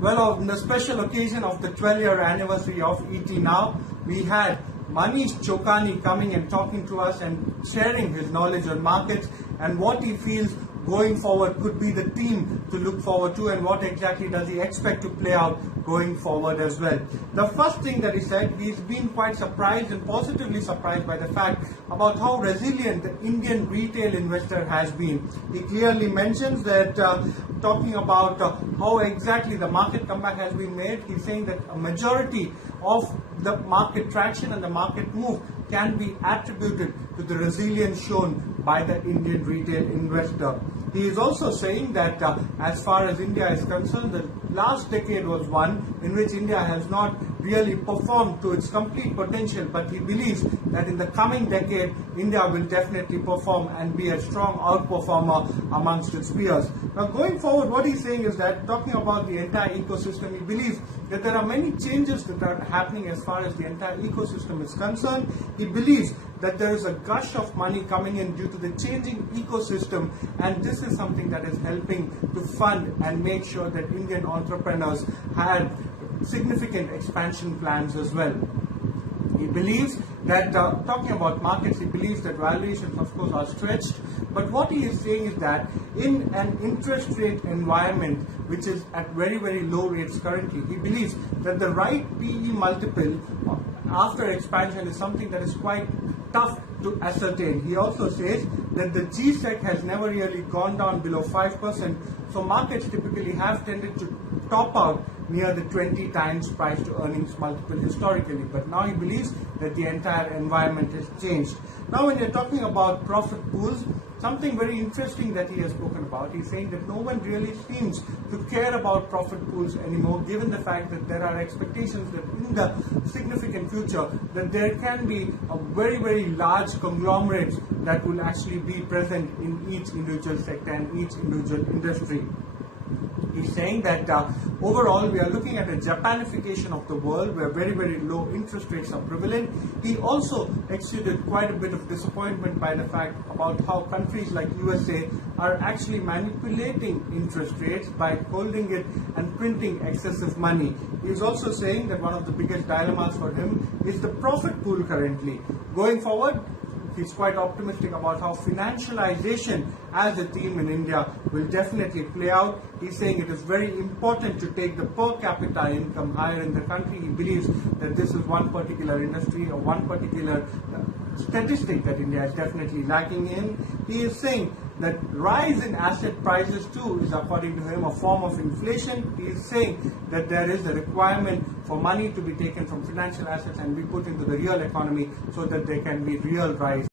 Well, on the special occasion of the 12-year anniversary of ETNOW, we had Manish Chokhani coming and talking to us and sharing his knowledge on markets and what he feels going forward could be the theme to look forward to, and what exactly does he expect to play out going forward as well. The first thing that he said, he's been quite surprised and positively surprised by the fact about how resilient the Indian retail investor has been. He clearly mentions that talking about how exactly the market comeback has been made, he's saying that a majority of the market traction and the market move can be attributed to the resilience shown by the Indian retail investor. He is also saying that as far as India is concerned, the last decade was one in which India has not really performed to its complete potential, but he believes that in the coming decade, India will definitely perform and be a strong outperformer amongst its peers. Now, going forward, what he's saying is that, talking about the entire ecosystem, he believes that there are many changes that are happening as far as the entire ecosystem is concerned. He believes that there is a gush of money coming in due to the changing ecosystem, and this is something that is helping to fund and make sure that Indian entrepreneurs had significant expansion plans as well. He believes that, talking about markets, he believes that valuations, of course, are stretched. But what he is saying is that in an interest rate environment which is at very, very low rates currently, he believes that the right PE multiple after expansion is something that is quite tough to ascertain. He also says that the GSec has never really gone down below 5%, so markets typically have tended to top out near the 20 times price to earnings multiple historically. But now he believes that the entire environment has changed. Now, when you're talking about profit pools, something very interesting that he has spoken about, he's saying that no one really seems to care about profit pools anymore, given the fact that there are expectations that in the significant future that there can be a very, very large conglomerates that will actually be present in each individual sector and each individual industry. He's saying that overall we are looking at a Japanification of the world where very, very low interest rates are prevalent. He also exuded quite a bit of disappointment by the fact about how countries like USA are actually manipulating interest rates by holding it and printing excessive money. He's also saying that one of the biggest dilemmas for him is the profit pool currently. Going forward, he's quite optimistic about how financialization as a theme in India will definitely play out. He's saying it is very important to take the per capita income higher in the country. He believes that this is one particular industry or one particular statistic that India is definitely lacking in. He is saying that rise in asset prices too is, according to him, a form of inflation. He is saying that there is a requirement for money to be taken from financial assets and be put into the real economy so that there can be real rise.